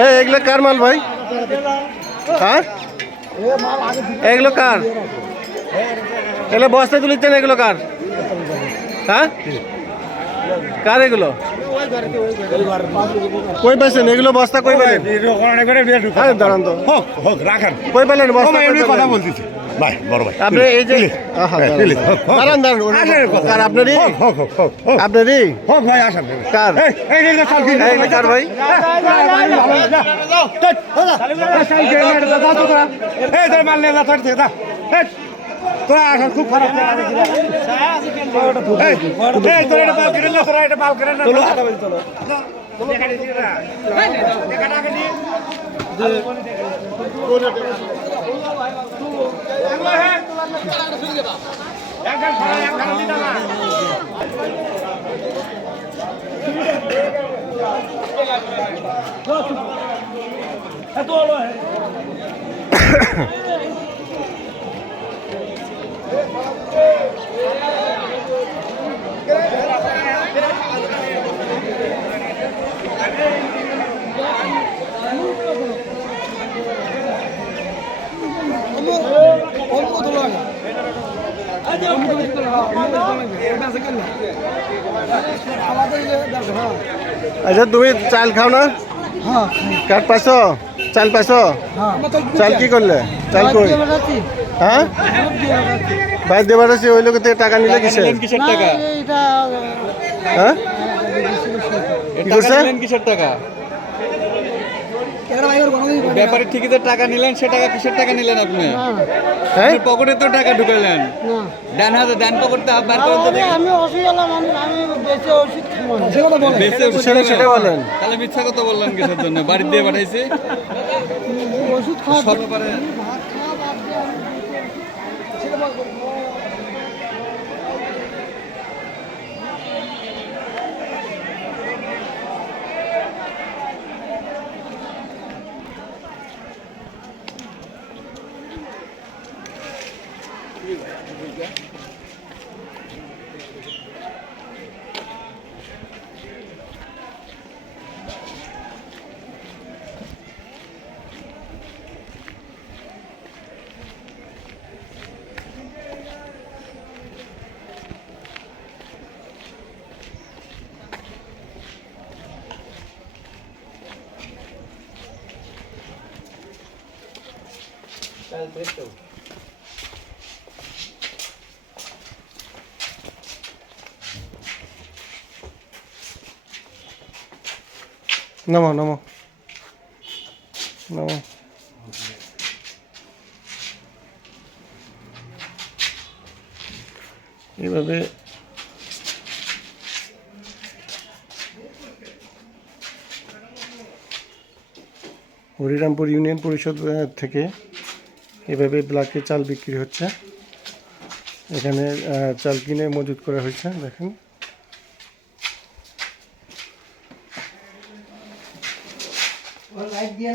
এগুলো কার মাল ভাই? হ্যাঁ, এগুলো কার? এগুলো বস্তায় তুলেছেন, এগুলো কার? হ্যাঁ, কার এগুলো? কই পাইছেন এগুলো বস্তা? কই পেলেন? আরে দাঁড়ান তো, রাখেন কই পেলেন বস্তা? কথা বলতেছি ভাই, বড় ভাই আপনি এই যে দাঁড়ান দাঁড়ান, কার আপনারই? আপনারই হোক ভাই, আসেন কার? এগুলো কার ভাই? তোরা আসেন, খুব খারাপ আচ্ছা, তুমি চাল খাও না? কাঠ পাইছো? চাল পাইছো? চাল কি করলে? চাল কই? হ্যাঁ, ভাই দেবার আছে, ওই লোকের থেকে টাকা নিলে কিসের? টাকা? হ্যাঁ, কি করছে? কিসের টাকা? ব্যাপারে ঠিকই তো টাকা নিলেন, সে টাকা কিসের টাকা নিলেন আপনি? হ্যাঁ, পকেটে তো টাকা ঢুকালেন, ডান হাতে ডান পকেটে বার করেন তো দেখি। আমি অসুবিধা আমি বেঁচে ওষুধ বেঁচে ওষুধ সেটা খাবেন? বলেন। তাহলে মিথ্যা কথা বললেন কিসের জন্য? বাড়ি দিয়ে পাঠাইছি ওষুধ খাওয়া সব ব্যাপারে। নামো নামো নামো। এইভাবে হরিরামপুর ইউনিয়ন পরিষদ থেকে এভাবে ব্লকে চাল বিক্রি হচ্ছে। এখানে চাল কিনে মজুত করা হয়েছে, দেখেন। লাইট দিয়ে